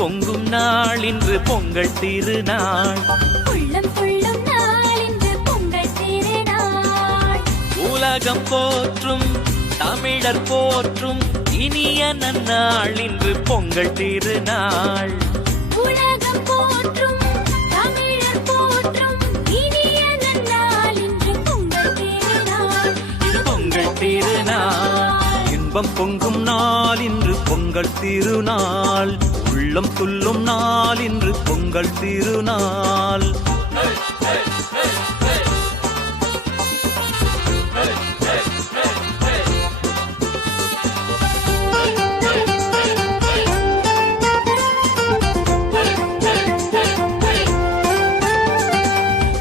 பொங்கும் நாள் இன்று பொங்கல் திருநாள். உள்ளம் கொள்ளும் நாள் இன்று பொங்கல் திருநாள். உலகம் போற்றும் தமிழர் போற்றும் இனிய நன்னாள் இன்று பொங்கல் திருநாள். உலகம் போற்றும் தமிழர் போற்றும் இனிய நன்னாள் இன்று பொங்கல் திருநாள். இது பொங்கல் திருநாள். இன்பம் பொங்கும் நாள் இன்று பொங்கல் திருநாள். உள்ளம் துள்ளும் நாள் இன்று பொங்கல் திருநாள்.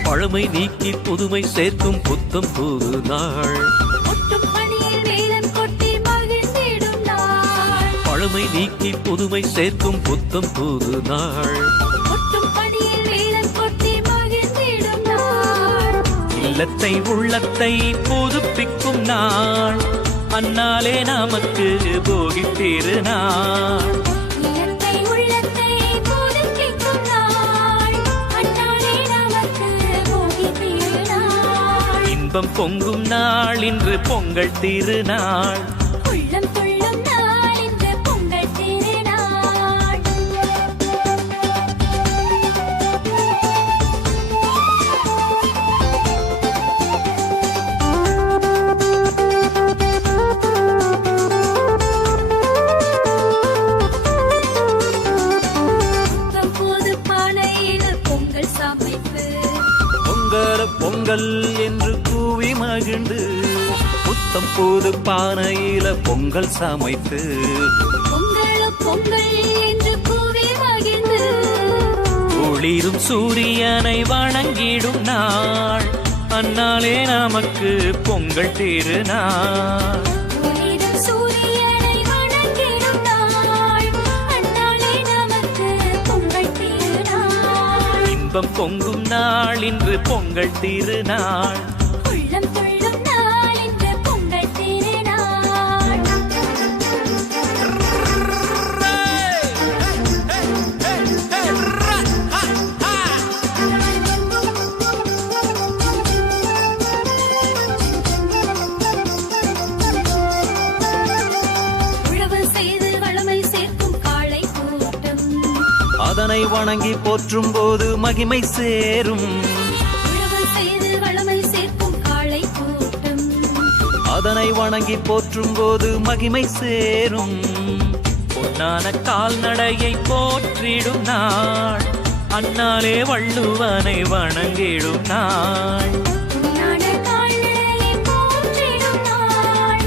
பழமை நீக்கி புதுமை சேர்க்கும் புத்தம் புது நாள். கொட்டும் பணியில் வேலன் கொட்டி மகிழ்ந்திடும் நாள். பழமை நீக்கி புதுமை சேர்க்கும் புத்தம் புது நாள். கொட்டும் பணியில் வேலன் கொட்டி மகிழ்ந்திடும் நாள். இல்லத்தை உள்ளத்தை புதுப்பிக்கும் நாள். அந்நாளே நமக்கு போகி திருநாள். இல்லத்தை உள்ளத்தை புதுப்பிக்கும் நாள். அந்நாளே நமக்கு போகி திருநாள். இன்பம் பொங்கும் நாள் இன்று பொங்கல் திருநாள். உள்ளம் கொள்ளும் நாள் இன்று பொங்கல் திருநாள். புத்தம் புது பானையில் பொங்கல் சமைத்து பொங்கல பொங்கல் என்று கூவி மகிழ்ந்து புத்தம் புது பானையில பொங்கல் சமைத்து பொங்கல் பொங்கல் என்று கூவி மகிழ்ந்து ஒளிரும் சூரியனை வணங்கிடும் நாள். அந்நாளே நமக்கு பொங்கல் திருநாள். ஒளிரும் சூரியனை வணங்கிடும் நாள். அந்நாளே நமக்கு பொங்கல் திருநாள். இன்பம் பொங்கும் நாள் இன்று பொங்கல் திருநாள். உள்ளம் கொள்ளும் நாள் இன்று பொங்கல் திருநாள். உழவு செய்து வளமை சேர்க்கும் காளை கூட்டம். அதனை வணங்கி போற்றும் போது மகிமை சேரும். உழவு செய்து வளமை சேர்க்கும் காளை கூட்டம். அதனை வணங்கி போற்றும் போது மகிமை சேரும். பொன்னான கால்நடையை போற்றிடும் நாள். அந்நாளே வள்ளுவனை வணங்கிடும் நாள். பொன்னான கால்நடையை போற்றிடும் நாள்.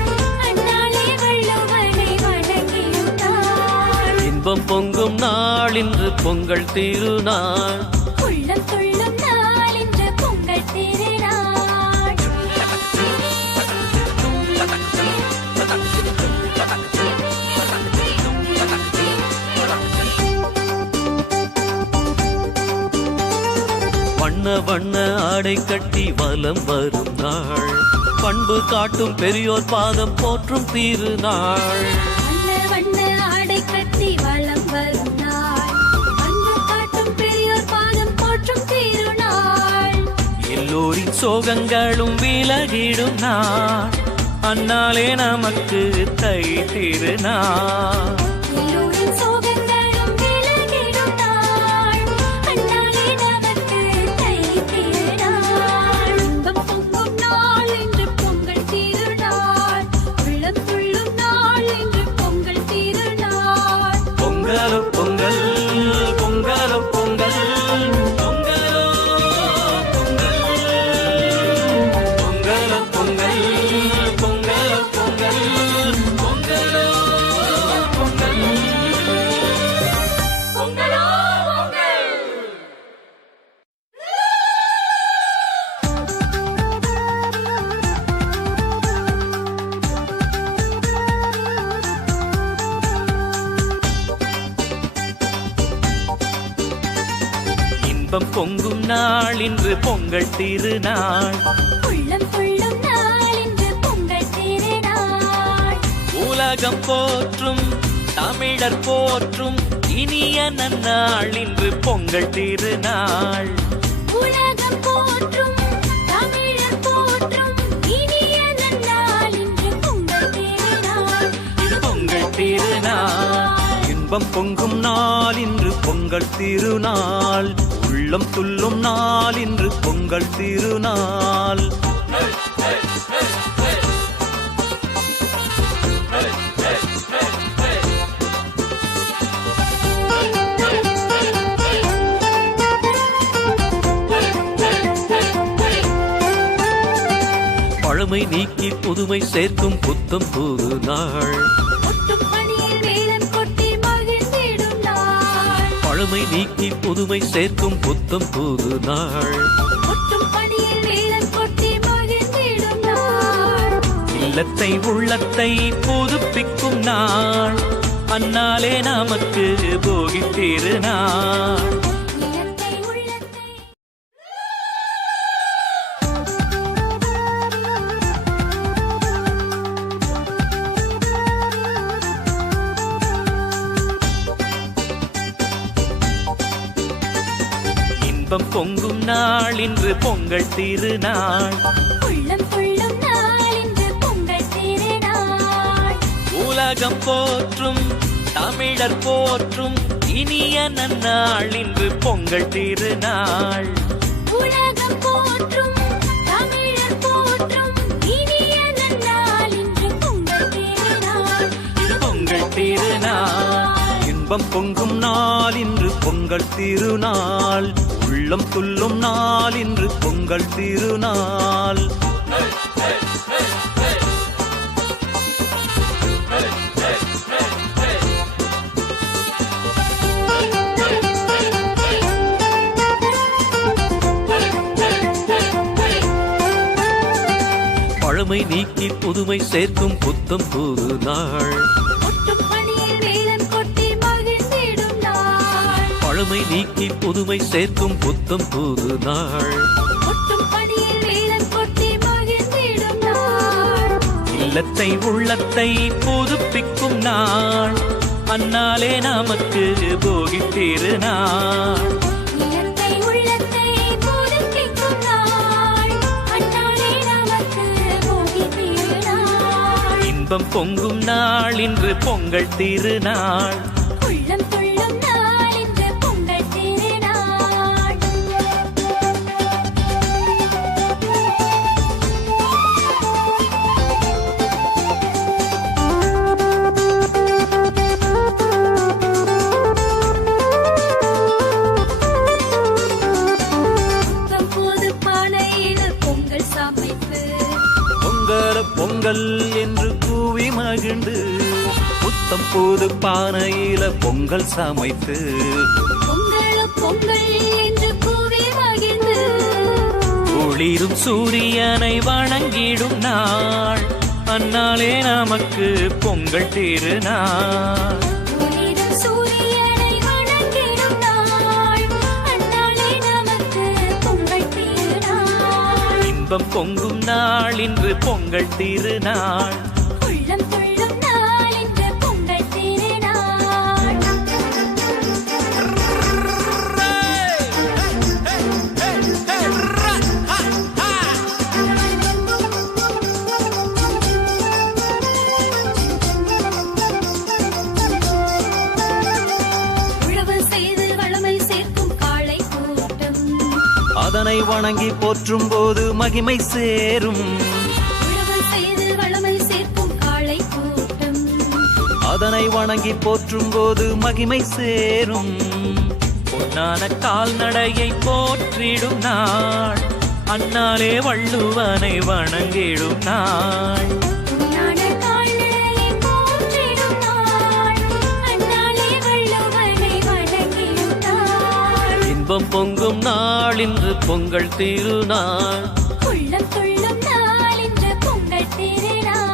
அந்நாளே வள்ளுவனை வணங்கிடும் நாள். இன்பம் பொங்கும் நாள் இன்று பொங்கல் திருநாள். உள்ளம் கொள்ளும் நாள் இன்று பொங்கல் திருநாள். வண்ண வண்ண ஆடை கட்டி வலம் வரும் நாள். பண்பு காட்டும் பெரியோர் பாதம் போற்றும் திருநாள். வண்ண வண்ண ஆடை கட்டி வலம் வரும் நாள். அன்பு காட்டும் பெரியோர் பாதம் போற்றும் திருநாள். எல்லோரின் சோகங்களும் விலகிடும் நாள். அந்நாளே நமக்கு தை திருநாள். எல்லோரின் சோகங்களும் விலகிடும் நாள். அந்நாளே நமக்கு தை திருநாள். இன்பம் பொங்கும் நாள் இன்று பொங்கல் திருநாள். உள்ளம் துள்ளும் நாள் இன்று பொங்கல் திருநாள். பொங்கலோ பொங்கல் பொங்கலோ பொங்கல் பொங்கலோ பொங்கல் பொங்கலோ பொங்கல் பொங்கலோ பொங்கல் பொங்கலோ பொங்கல் பொங்கலோ பொங்கல். இன்பம் பொங்கும் நாள் இன்று பொங்கல் திருநாள். உள்ளம் கொள்ளும் நாள் இன்று பொங்கல் திருநாள். உலகம் போற்றும் தமிழர் போற்றும் இனிய நன்னாள் இன்று பொங்கல் திருநாள். உலகம் போற்றும் தமிழர் போற்றும் இனிய நன்னாள் இன்று பொங்கல் திருநாள். இது பொங்கல் திருநாள். இன்பம் பொங்கும் நாள் இன்று பொங்கல் திருநாள். உள்ளம் துள்ளும் நாள் இன்று பொங்கல் திருநாள். பழமை நீக்கி புதுமை சேர்க்கும் புத்தம் புது நாள். கொட்டும் பணியில் வேலம் கொட்டி மகிழ்ந்திடும் நாள். பழமை நீக்கி புதுமை சேர்க்கும் புத்தம் புது நாள். கொட்டும் பணியில் வேலம் கொட்டி மகிழ்ந்திடும் நாள். இல்லத்தை உள்ளத்தை புதுப்பிக்கும் நாள். அந்நாளே நமக்கு போகி திருநாள். நிலத்தை உள்ளத்தை இன்பம் பொங்கும் நாள் இன்று பொங்கல் திருநாள். உள்ளம் கொள்ளும் நாள் இன்று பொங்கல் திருநாள். உலகம் போற்றும் தமிழர் போற்றும் இனிய நன்னாள் இன்று பொங்கல் திருநாள். உலகம் போற்றும் தமிழர் போற்றும் இனிய நன்னாள் இன்று பொங்கல் திருநாள். இது பொங்கல் திருநாள். இன்பம் பொங்கும் நாள் இன்று பொங்கல் திருநாள். உள்ளம் துள்ளும் நாள் இன்று பொங்கல் திருநாள். பழமை நீக்கி புதுமை சேர்க்கும் புத்தம் புது நாள். கொட்டும் பணியில் வேலம் கொட்டி மகிழ்ந்திடும் நாள். பழமை நீக்கி புதுமை சேர்க்கும் புத்தம் புது நாள். கொட்டும் பணியில் வேலம் கொட்டி மகிழ்ந்திடும் நாள். இல்லத்தை உள்ளத்தை புதுப்பிக்கும் நாள். அந்நாளே நமக்கு போகி திருநாள். நிலத்தை உள்ளத்தை புதுப்பிக்கும் நாள். அந்நாளே நமக்கு போகி திருநாள். இன்பம் பொங்கும் நாள் இன்று பொங்கல் திருநாள். உள்ளம் துள்ளும் நாள் இன்று பொங்கல் திருநாள். புத்தம் புது பானையில் பொங்கல் சமைத்து பொங்கல பொங்கல் என்று கூவி மகிழ்ந்து புத்தம் புது பானையில பொங்கல் சமைத்து பொங்கல் பொங்கல் என்று கூவி மகிழ்ந்து ஒளிரும் சூரியனை வணங்கிடும் நாள். அந்நாளே நமக்கு பொங்கல் திருநாள். ஒளிரும் சூரியனை வணங்கிடும் நாள். அந்நாளே நமக்கு பொங்கல் திருநாள். இன்பம் பொங்கும் நாள் இன்று பொங்கல் திருநாள். உள்ளம் துள்ளும் நாள் இன்று பொங்கல் திருநாள். உழவு செய்து வளமை சேர்க்கும் காளை கூட்டம். அதனை வணங்கி போற்றும் போது மகிமை சேரும். உழவு செய்து வளமை சேர்க்கும் காளை கூட்டம். அதனை வணங்கி போற்றும் போது மகிமை சேரும். பொன்னான கால்நடையை போற்றிடும் நாள். அந்நாளே வள்ளுவனை வணங்கிடும் நாள். உன்னான கால்நடையை போற்றிடும் நாள். அந்நாளே வள்ளுவனை வணங்கிடும் நாள். இன்பம் பொங்கும் நாள் இன்று பொங்கல் திருநாள். உள்ளம் துள்ளும் நாள் இன்று பொங்கல் திருநாள்.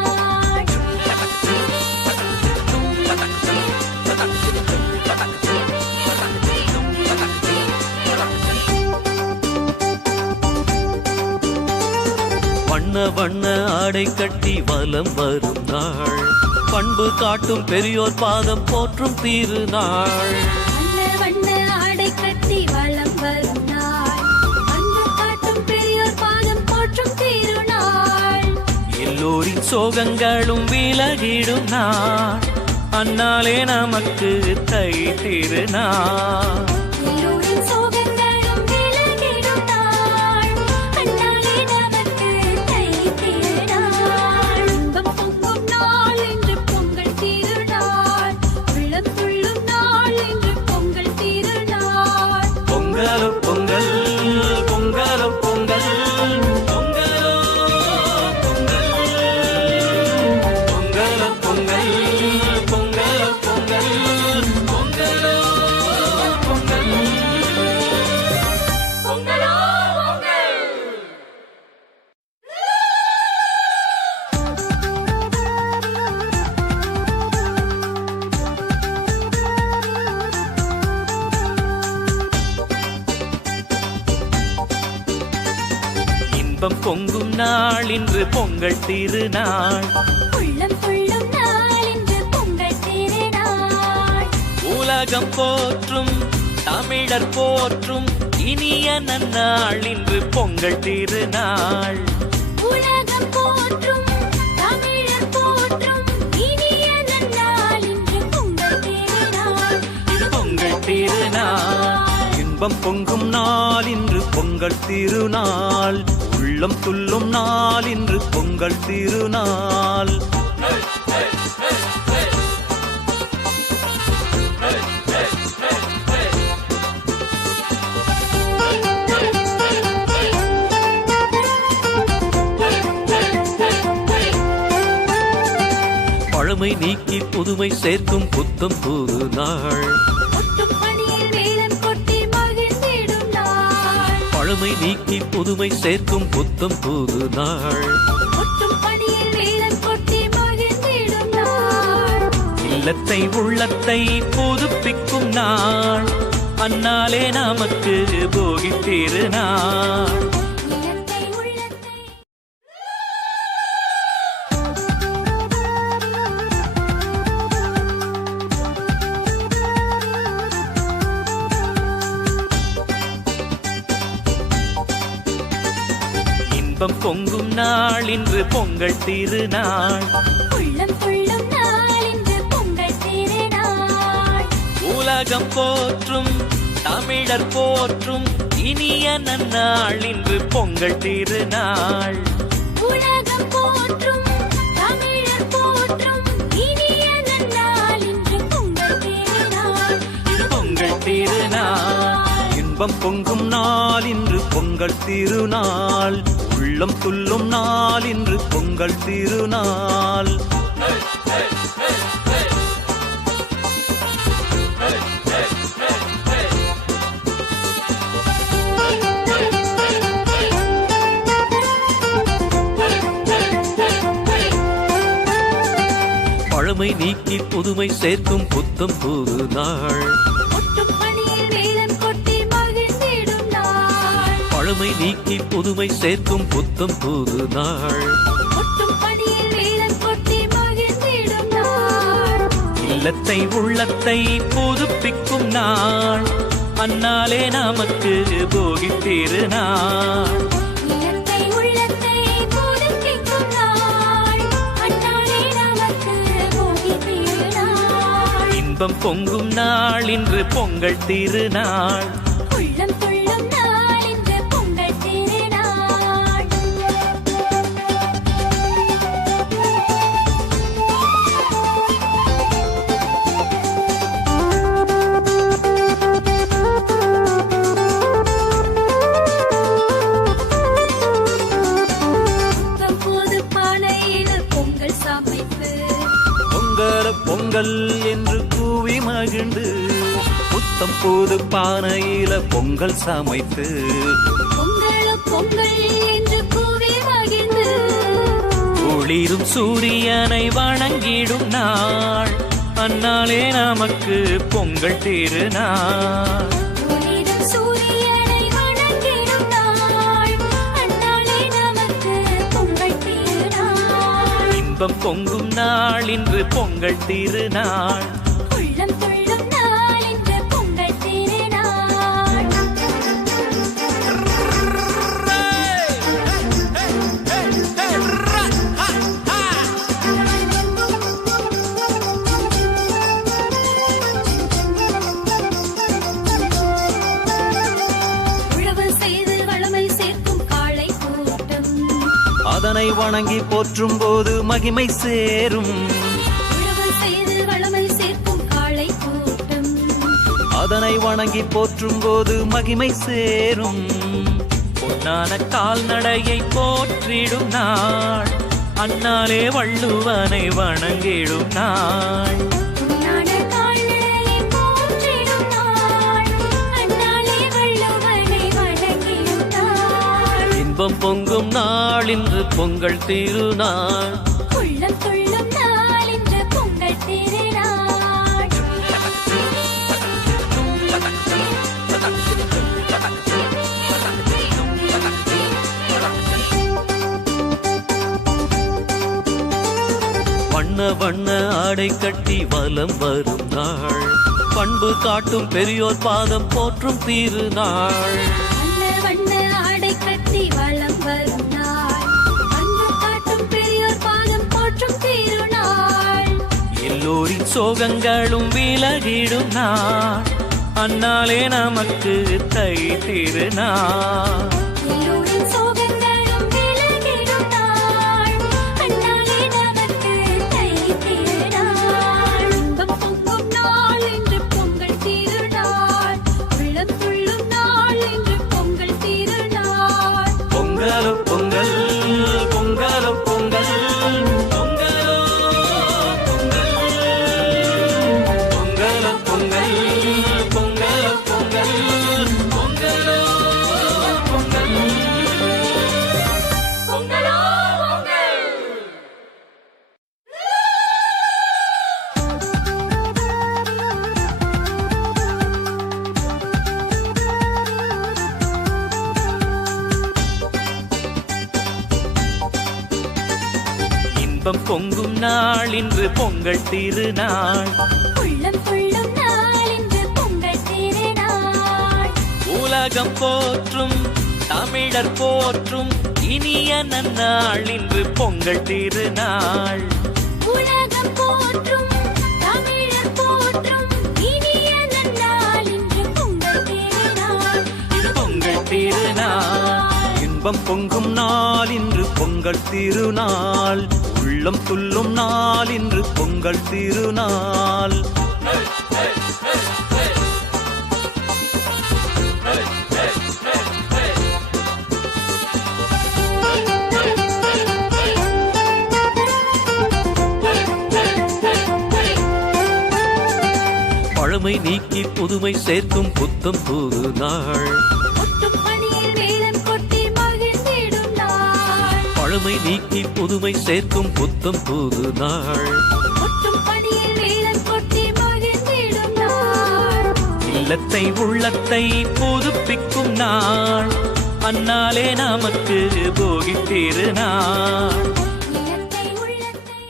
வண்ண வண்ண ஆடை கட்டி வலம் வரும் நாள். பண்பு காட்டும் பெரியோர் பாதம் போற்றும் திருநாள். வண்ண வண்ண ஆடை கட்டி வலம் வரும் நாள். அன்பு காட்டும் பெரியோர் பாதம் போற்றும் திருநாள். எல்லோரின் சோகங்களும் விலகிடும் நாள். அந்நாளே நமக்கு தை திருநாள். எல்லோரின் சோகங்களும் விலகிடும் நாள். அந்நாளே நமக்கு தை திருநாள். இன்பம் பொங்கும் நாள் என்று பொங்கல் திருநாள். உள்ளம் துள்ளும் நாள் என்று பொங்கல் திருநாள். பொங்கலோ பொங்கல் பொங்கலோ பொங்கல் பொங்கலோ பொங்கல் பொங்கலோ பொங்கல் பொங்கலோ பொங்கல் பொங்கலோ பொங்கல் பொங்கலோ பொங்கல். இன்பம் பொங்கும் நாள் இன்று பொங்கல் திருநாள். உள்ளம் துள்ளும் நாள் என்று பொங்கல் திருநாள். உலகம் போற்றும் தமிழர் போற்றும் இனிய நன்னாள் இன்று பொங்கல் திருநாள். உலகம் போற்றும் தமிழர் போற்றும் இனிய நன்னாள் இன்று பொங்கல் திருநாள். இது பொங்கல் திருநாள். இன்பம் பொங்கும் நாள் இன்று பொங்கல் திருநாள். உள்ளம் துள்ளும் நாள் இன்று பொங்கல் திருநாள். பழமை நீக்கி புதுமை சேர்க்கும் புத்தம் புது நாள். கொட்டும் பனியில் வேலம் கொட்டி மகிழ்ந்திடும் நாள். பழமை நீக்கி புதுமை சேர்க்கும் புத்தம் புது நாள். கொட்டும் பனியில் வேலம் கொட்டி மகிழ்ந்திடும் நாள். இல்லத்தை உள்ளத்தை புதுப்பிக்கும் நாள். அந்நாளே நமக்கு போகி திருநாள். நிலத்தை உள்ளத்தை இன்பம் பொங்கும் நாள் இன்று பொங்கல் திருநாள். உள்ளம் துள்ளும் நாள் என்று பொங்கல் திருநாள். உலகம் போற்றும் தமிழர் போற்றும் இனிய நன்னாள் இன்று பொங்கல் திருநாள். உலகம் போற்றும் தமிழர் போற்றும் இனிய நன்னாள் இன்று பொங்கல் திருநாள். இது பொங்கல் திருநாள். இன்பம் பொங்கும் நாள் இன்று பொங்கல் திருநாள். உள்ளம் துள்ளும் நாள் இன்று பொங்கல் திருநாள். பழமை நீக்கி புதுமை சேர்க்கும் புத்தம் புது நாள். கொட்டும் பனியில் வேலம் கொட்டி மகிழ்ந்திடும் நாள். பழமை நீக்கி புதுமை சேர்க்கும் புத்தம் புது நாள். கொட்டும் பனியில் வேலம் கொட்டி மகிழ்ந்திடும் நாள். இல்லத்தை உள்ளத்தை புதுப்பிக்கும் நாள். அந்நாளே நமக்கு போகி திருநாள். நிலத்தை உள்ளத்தை புதுப்பிக்கும் நாள். அந்நாளே நமக்கு போகி திருநாள். இன்பம் பொங்கும் நாள் இன்று பொங்கல் திருநாள். உள்ளம் துள்ளும் நாள் இன்று பொங்கல் திருநாள். புத்தம் புது பானையில் பொங்கல் சமைப்பு. பொங்கல பொங்கல் என்று கூவி மகிழ்ந்து புத்தம் புது பானையில பொங்கல் சமைத்து பொங்கலோ பொங்கல் என்று கூவி மகிழ்ந்து ஒளிரும் சூரியனை வணங்கிடும் நாள். அந்நாளே நமக்கு பொங்கல் திருநாள். ஒளிரும் சூரியனை வணங்கிடும் நாள். அந்நாளே நமக்கு பொங்கல் திருநாள். இன்பம் பொங்கும் நாள் இன்று பொங்கல் திருநாள். உள்ளம் துள்ளும் நாள் இன்று பொங்கல் திருநாள். உழவு செய்து வளமை சேர்க்கும் காளை கூட்டம். அதனை வணங்கி போற்றும் போது மகிமை சேரும். உழவு செய்து வளமை சேர்க்கும் காளை கூட்டம். அதனை வணங்கி போற்றும் போது மகிமை சேரும். பொன்னான கால்நடையை போற்றிடும் நாள், அந்நாளே வள்ளுவனை வணங்கிடும் நாள். பொன்னான கால்நடையை போற்றிடும் நாள், அந்நாளே வள்ளுவனை வணங்கிடும் நாள். இன்பம் பொங்கும் நாள் இன்று பொங்கல் திருநாள். உள்ளம் துள்ளும் நாள் இன்று பொங்கல் திருநாள். வண்ண வண்ண ஆடை கட்டி வலம் வரும் நாள், பண்பு காட்டும் பெரியோர் பாதம் போற்றும் திருநாள். வண்ண வண்ண ஆடை கட்டி வலம் வரும் நாள், அன்பு காட்டும் பெரியோர் பாதம் போற்றும் திருநாள். எல்லோரின் சோகங்களும் விலகிடும் நாள், அந்நாளே நமக்கு தை திருநாள். எல்லோரின் சோகங்களும் விலகிடும் நாள், அந்நாளே நமக்கு தை திருநாள். இன்பம் பொங்கும் நாள் இன்று பொங்கல் திருநாள். உள்ளம் துள்ளும் நாள் இன்று பொங்கல் திருநாள். பொங்கலோ பொங்கல், பொங்கலோ பொங்கல், பொங்கலோ பொங்கல், பொங்கலோ பொங்கல், பொங்கலோ பொங்கல், பொங்கலோ பொங்கல், பொங்கலோ பொங்கல். இன்பம் பொங்கும் நாள் இன்று பொங்கல் திருநாள். உள்ளம் துள்ளும் நாள் இன்று பொங்கல் திருநாள். உலகம் போற்றும் தமிழர் போற்றும் இனிய நன்னாள் இன்று பொங்கல் திருநாள். உலகம் போற்றும் தமிழர் போற்றும் இனிய நன்னாள் இன்று பொங்கல் திருநாள். இது பொங்கல் திருநாள். இன்பம் பொங்கும் நாள் இன்று பொங்கல் திருநாள். உள்ளம் துள்ளும் நாள் இன்று பொங்கல் திருநாள். பழமை நீக்கி புதுமை சேர்க்கும் புத்தம் புது நாள். ஒட்டும் பணியில் வேலன் கொட்டி மகிழ்ந்திடும் நாள். பழமை நீக்கி புதுமை சேர்க்கும் புத்தம் புது நாள். ஒட்டும் பணியில் வேலன் கொட்டி மகிழ்ந்திடும் நாள். இல்லத்தை உள்ளத்தை புதுப்பிக்கும் நாள், அந்நாளே நமக்கு போகி திருநாள். நிலத்தை உள்ளத்தை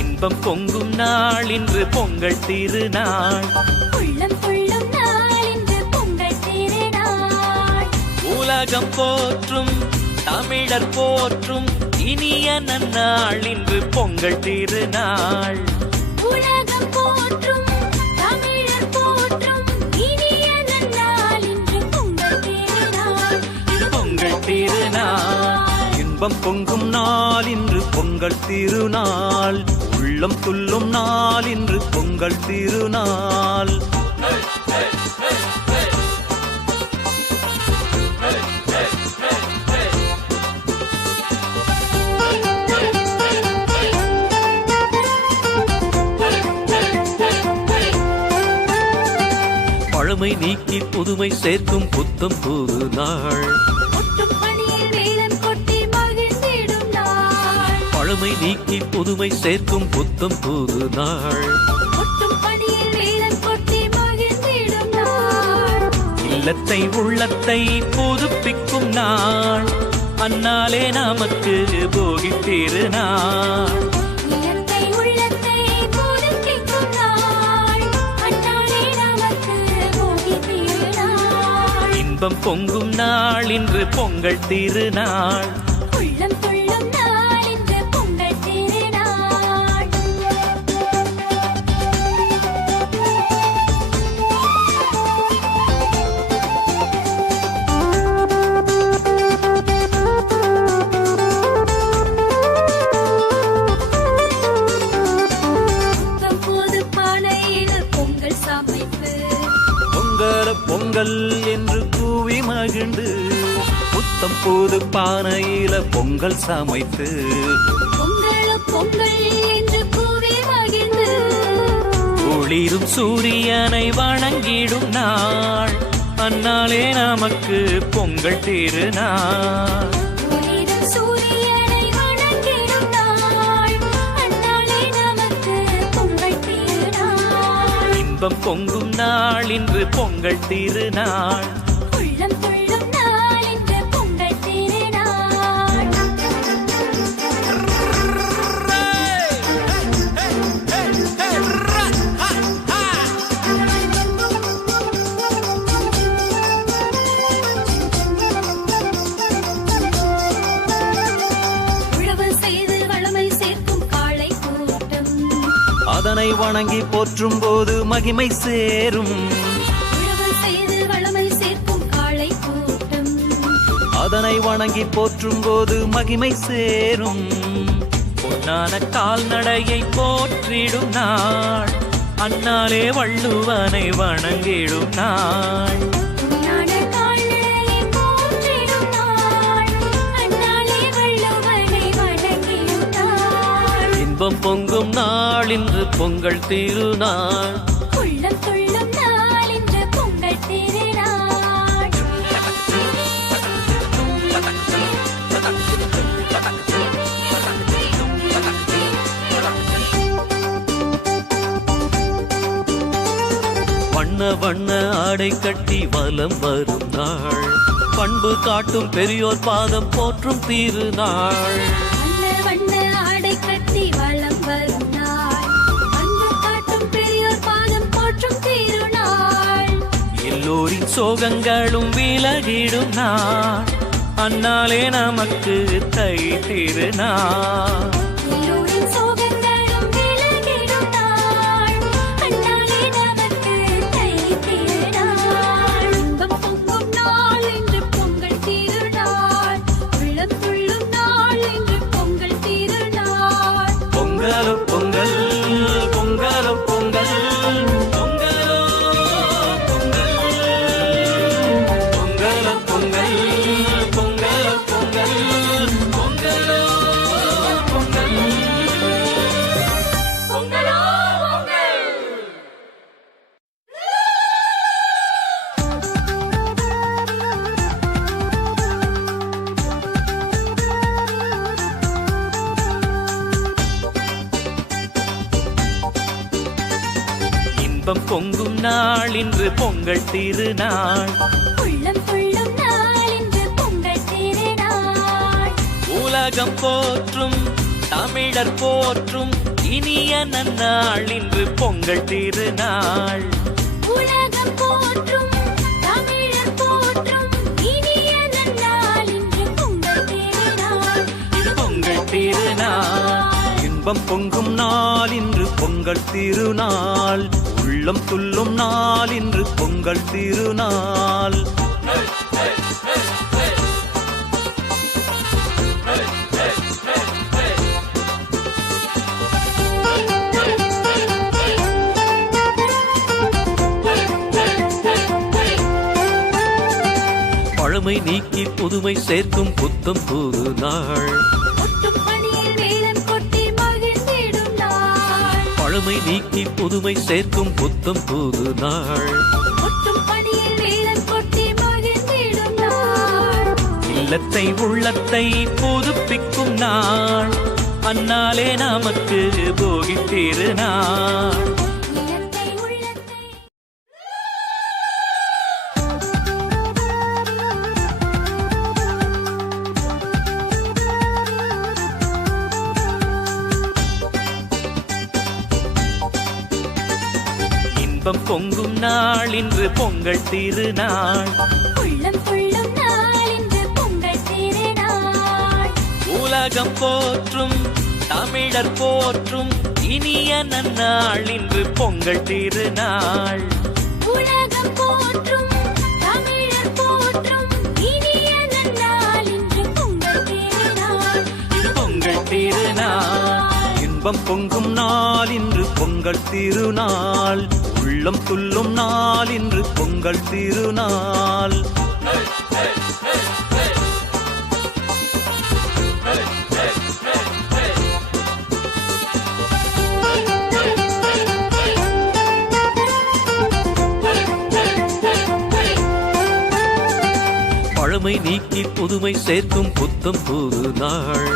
இன்பம் பொங்கும் நாள் இன்று பொங்கல் திருநாள். உள்ளம் துள்ளும் நாள் இன்று பொங்கல் திருநாள். உலகம் போற்றும் தமிழர் போற்றும் இனிய நன்னாள் இன்று பொங்கல் திருநாள். உலகம் போற்றும் தமிழர் போற்றும் இனிய நன்னாள் இன்று பொங்கல் திருநாள். இது பொங்கல் திருநாள். இன்பம் பொங்கும் நாள் இன்று பொங்கல் திருநாள். உள்ளம் துள்ளும் நாள் இன்று பொங்கல் திருநாள். பழமை நீக்கி புதுமை சேர்க்கும் புத்தம் புது நாள். ஒட்டும் பணியில் வேலன் கொட்டி மகிழ்ந்திடும் நாள். பழமை நீக்கி புதுமை சேர்க்கும் புத்தம் புது நாள். கொட்டும் பணியில் வேலன் கொட்டி மகிழ்ந்திடும் நாள். இல்லத்தை உள்ளத்தை புதுப்பிக்கும் நாள். அந்நாளே நமக்கு போகி திருநாள். இல்லத்தை உள்ளத்தை புதுப்பிக்கும் நாள். அந்நாளே நமக்கு போகி திருநாள். இன்பம் பொங்கும் நாள் இன்று பொங்கல் திருநாள். உள்ளம் துள்ளும் நாள் இன்று பொங்கல் திருநாள். புத்தம் புது பானையில் பொங்கல் சமைத்து பொங்கல் பொங்கல் என்று கூவி மகிழ்ந்து புத்தம் புது பானையில பொங்கல் சமைத்து பொங்கல் பொங்கல் என்று கூவி மகிழ்ந்து ஒளிரும் சூரியனை வணங்கிடும் நாள். அந்நாளே நமக்கு பொங்கல் திருநாள். ஒளிரும் சூரியனை வணங்கிடும் நாள். அந்நாளே நமக்கு பொங்கல் திருநாள். இன்பம் பொங்கும் நாள் இன்று பொங்கல் திருநாள். உள்ளம் துள்ளும் நாள் இன்று பொங்கல் திருநாள். உழவு செய்து வளமை சேர்க்கும் காளை கூட்டம். அதனை வணங்கி போற்றும் போது மகிமை சேரும். உழவு செய்து வளமை சேர்க்கும் காளை கூட்டம். அதனை வணங்கி போற்றும் போது மகிமை சேரும். பொன்னான கால்நடையை போற்றிடும் நாள். அந்நாளே வள்ளுவனை வணங்கிடும் நாள். பொன்னான கால்நடையை போற்றிடும் நாள். அந்நாளே வள்ளுவனை வணங்கிடும் நாள். இன்பம் பொங்கும் நாள் இன்று பொங்கல் திருநாள். உள்ளம் துள்ளும் நாள் இன்று பொங்கல் திருநாள். வண்ண வண்ண ஆடை கட்டி வலம் வரும் நாள். பண்பு காட்டும் பெரியோர் பாதம் போற்றும் திருநாள். வண்ண வண்ண ஆடை கட்டி வலம் வரும் நாள். அன்பு காட்டும் பெரியோர் பாதம் போற்றும் திருநாள். எல்லோரின் சோகங்களும் விலகிடும் நாள். அந்நாளே நமக்கு தை திருநாள். எல்லோரின் சோகங்களும் விலகிடும் நாள். அந்நாளே நமக்கு தை திருநாள். இன்பம் பொங்கும் நாள் இன்று பொங்கல் திருநாள். உள்ளம் துள்ளும் நாள் இன்று பொங்கல் திருநாள். பொங்கலோ பொங்கல் பொங்கலோ பொங்கல் பொங்கலோ பொங்கல் பொங்கலோ பொங்கல் பொங்கலோ பொங்கல் பொங்கலோ பொங்கல் பொங்கலோ பொங்கல். இன்பம் பொங்கும் நாள் இன்று பொங்கல் திருநாள். உள்ளம் துள்ளும் நாள் இன்று பொங்கல் திருநாள். உலகம் போற்றும் தமிழர் போற்றும் இனிய நன்னாள் இன்று பொங்கல் திருநாள். உலகம் போற்றும் தமிழர் போற்றும் இனிய நன்னாள் இன்று பொங்கல் திருநாள். இது பொங்கல் திருநாள். இன்பம் பொங்கும் நாள் இன்று பொங்கல் திருநாள். உள்ளம் துள்ளும் நாள் இன்று பொங்கல் திருநாள். பழமை நீக்கி புதுமை சேர்க்கும் புத்தம் புது நாள். கொட்டும் பணியில் வேலன் கொட்டி மகிழ்ந்திடும் நாள். பழமை நீக்கி புதுமை சேர்க்கும் புத்தம் புது நாள். கொட்டும் பணியில் வேலன் கொட்டி மகிழ்ந்திடும் நாள். இல்லத்தை உள்ளத்தை புதுப்பிக்கும் நாள். அந்நாளே நமக்கு போகி திருநாள். நிலத்தை உள்ளத்தை இன்பம் பொங்கும் நாள் இன்று பொங்கல் திருநாள். உள்ளம் துள்ளும் நாள் இன்று பொங்கல் திருநாள். உலகம் போற்றும் தமிழர் போற்றும் இனிய நன்னாள் இன்று பொங்கல் திருநாள். உலகம் போற்றும் தமிழர் போற்றும் இனிய நன்னாள் இன்று பொங்கல் திருநாள். இது பொங்கல் திருநாள். இன்பம் பொங்கும் நாள் இன்று பொங்கல் திருநாள். உள்ளம் துள்ளும் நாள் இன்று பொங்கல் திருநாள். பழமை நீக்கி புதுமை சேர்க்கும் புத்தம் புது நாள்.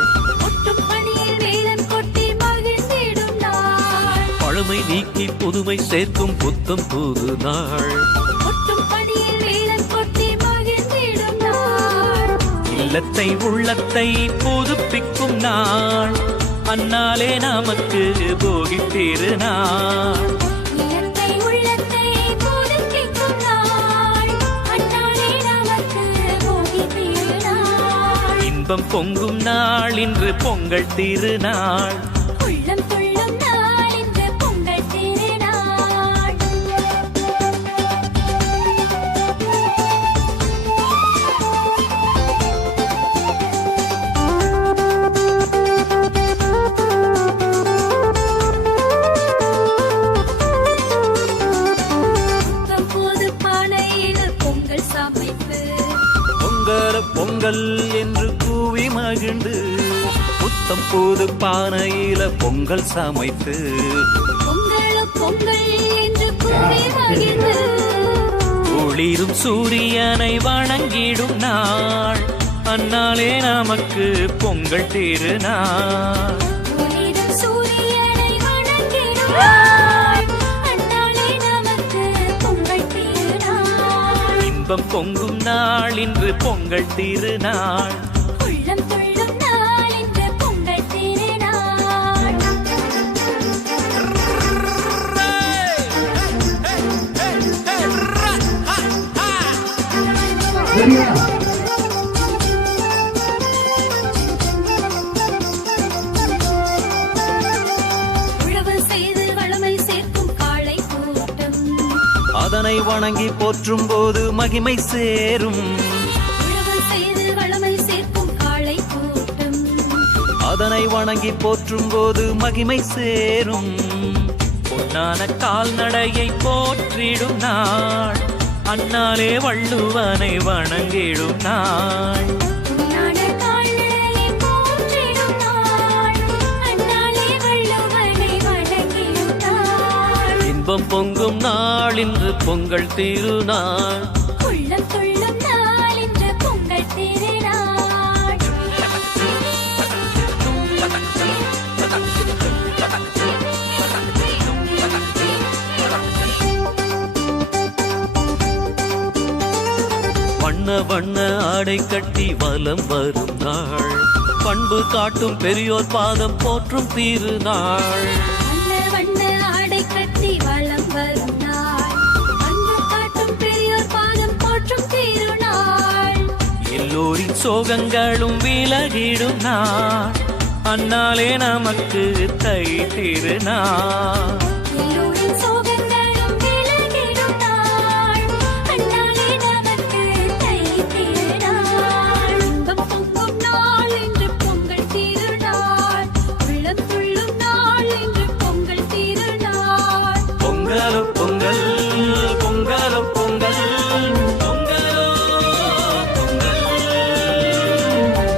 ஒட்டும் பணியில் வேலன் கொட்டி மகிழ்ந்திடும் நாள். பழமை நீக்கி புதுமை சேர்க்கும் புத்தம் புது நாள். ஒட்டும் பணியில் வேலன் கொட்டி மகிழ்ந்திடும் நாள். இல்லத்தை உள்ளத்தை புதுப்பிக்கும் நாள். அந்நாளே நமக்கு போகி திருநாள். நிலத்தை உள்ளத்தை புதுப்பிக்கும் நாள். அந்நாளே நமக்கு போகி திருநாள். இன்பம் பொங்கும் நாள் இன்று பொங்கல் திருநாள். உள்ளம் துள்ளும் நாள் இன்று பொங்கல் திருநாள். புத்தம் புது பானையில் பொங்கல் சமைத்து பொங்கல பொங்கல் என்று கூவி மகிழ்ந்து புத்தம் புது பானையில பொங்கல் சமைத்து பொங்கல் பொங்கல் என்று கூறி மகிழ்ந்து ஒளிரும் சூரியனை வணங்கிடும் நாள். அந்நாளே நமக்கு பொங்கல் திருநாள். ஒளிரும் சூரியனை வணங்கிடும் நாள். அந்நாளே நமக்கு பொங்கல் திருநாள். இன்பம் பொங்கும் நாள் இன்று பொங்கல் திருநாள். உள்ளம் துள்ளும் நாள் இன்று பொங்கல் திருநாள். உழவு செய்து வளமை சேர்க்கும் காளை கூட்டம். அதனை வணங்கி போற்றும் போது மகிமை சேரும். உழவு செய்து வளமை சேர்க்கும் காளை கூட்டம். அதனை வணங்கி போற்றும் போது மகிமை சேரும். பொன்னான கால்நடையை போற்றிடும் நாள். அந்நாளே வள்ளுவனை வணங்கிடும் நாள். உன்னான கால்நடையை போற்றிடும் நாள். அந்நாளே வள்ளுவனை வணங்கிடும் நாள். இன்பம் பொங்கும் நாள் இன்று பொங்கல் திருநாள். உள்ளம் துள்ளும் நாள் இன்று பொங்கல் திருநாள். வண்ண வண்ண ஆடை கட்டி வலம் வரும் நாள். பண்பு காட்டும் பெரியோர் பாதம் போற்றும் திருநாள். வண்ண வண்ண ஆடை கட்டி வலம் வரும் நாள். அன்பு காட்டும் பெரியோர் பாதம் போற்றும் திருநாள். எல்லோரின் சோகங்களும் விலகிடும் நாள். அந்நாளே நமக்கு தை திருநாள். எல்லோரின் சோகங்களும் விலகிடும் நாள். அந்நாளே நமக்கு தை திருநாள். இன்பம் பொங்கும் நாள் இன்று பொங்கல் திருநாள். உள்ளம் துள்ளும் நாள் இன்று பொங்கல் திருநாள். பொங்கலோ பொங்கல் பொங்கலோ பொங்கல் பொங்கலோ பொங்கல்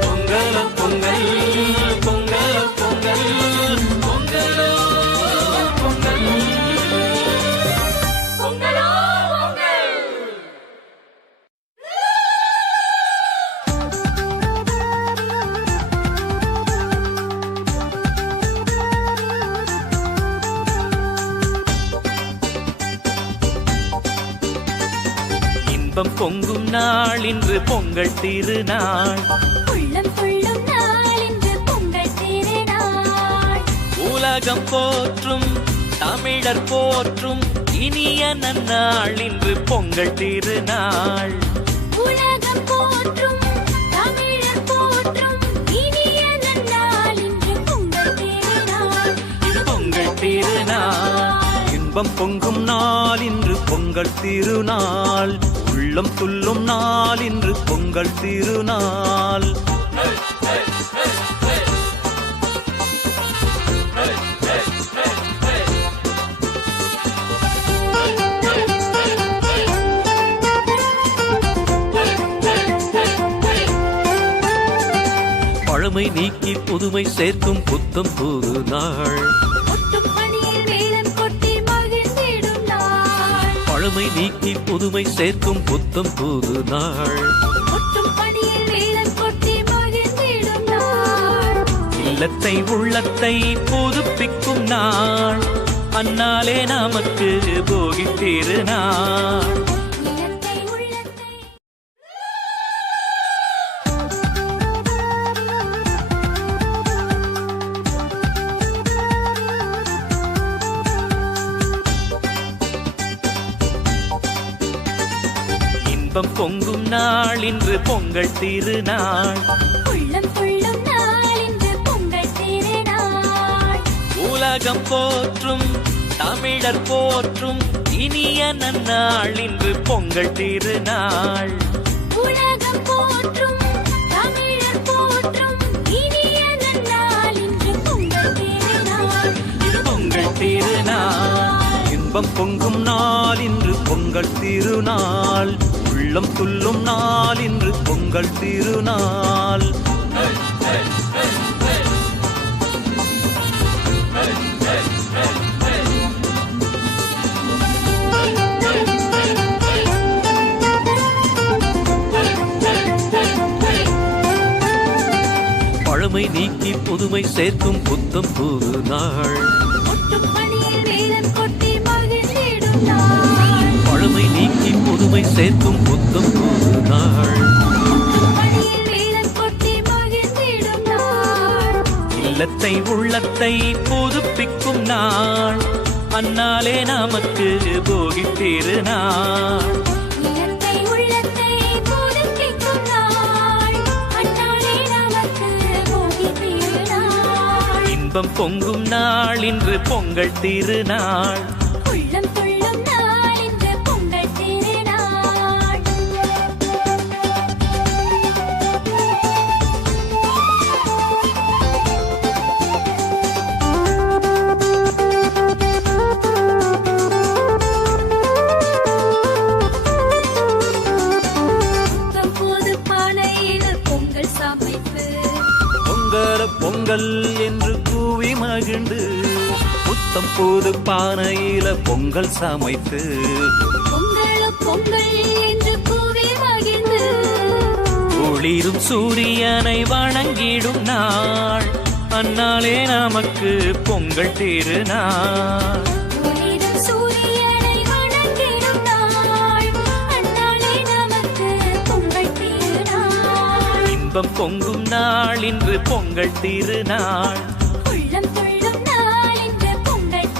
பொங்கலோ பொங்கல் பொங்கலோ பொங்கல் பொங்கலோ பொங்கல் இன்பம் பொங்கும் நாள் இன்று பொங்கல் திருநாள் உள்ளம் கொள்ளும் நாள் இன்று பொங்கல் திருநாள் உலகம் போற்றும் தமிழர் போற்றும் இனிய நன்னாள் இன்று பொங்கல் திருநாள் உலகம் போற்றும் தமிழர் போற்றும் இனிய நன்னாள் இன்று பொங்கல் திருநாள் பொங்கல் திருநாள் இன்பம் பொங்கும் நாள் இன்று பொங்கல் திருநாள் உள்ளம் துள்ளும் நாள் இன்று பொங்கல் திருநாள் பழமை நீக்கி புதுமை சேர்க்கும் புத்தம் புது நாள் கொட்டும் பணியில் வேலம் கொட்டி மகிழ்ந்திடும் நாள் பழமை நீக்கி புதுமை சேர்க்கும் புத்தம் புது நாள் கொட்டும் பணியில் வேலம் கொட்டி மகிழ்ந்திடும் நாள் இல்லத்தை உள்ளத்தை புதுப்பிக்கும் நாள் அந்நாளே நமக்கு போகி திருநாள் இல்லத்தை உள்ளத்தை இன்பம் பொங்கும் நாள் இன்று பொங்கல் திருநாள் உள்ளம் கொள்ளும் நாள் இன்று பொங்கல் திருநாள் உலகம் போற்றும் தமிழர் போற்றும் இனிய நன்னாள் இன்று பொங்கல் திருநாள் உலகம் போற்றும் தமிழர் போற்றும் இனிய நன்னாள் இன்று பொங்கல் திருநாள் பொங்கல் திருநாள் இன்பம் பொங்கும் நாள் இன்று பொங்கல் திருநாள் உள்ளம் துள்ளும் நாள் இன்று பொங்கல் திருநாள் பழமை நீக்கி புதுமை சேர்க்கும் புத்தம் புது நாள் கொட்டும் பணியில் வேலம் கொட்டி மகிழ்ந்திடும் நாள் பழமை நீக்கி புதுமை சேர்க்கும் புத்தம் புது நாள் கொட்டும் பணியில் வேலம் கொட்டி மகிழ்ந்திடும் நாள் இல்லத்தை உள்ளத்தை புதுப்பிக்கும் நாள் அந்நாளே நமக்கு போகி திருநாள் இல்லத்தை உள்ளத்தை புதுப்பிக்கும் நாள் அந்நாளே நமக்கு போகி திருநாள் இன்பம் பொங்கும் நாள் இன்று பொங்கல் திருநாள் உள்ளம் துள்ளும் நாள் இன்று பொங்கல் திருநாள் புத்தம் புது பானையில் பொங்கல் சமைத்து பொங்கல பொங்கல் என்று கூவி மகிழ்ந்து புத்தம் புது பானையில பொங்கல் சமைத்து பொங்கல் பொங்கல் என்று கூவி மகிழ்ந்து ஒளிரும் சூரியனை வணங்கிடும் நாள் அந்நாளே நமக்கு பொங்கல் திருநாள் ஒளிரும் சூரியனை வணங்கிடும் நாள் அந்நாளே நமக்கு பொங்கல் திருநாள் இன்பம் பொங்கும் நாள் இன்று பொங்கல் திருநாள்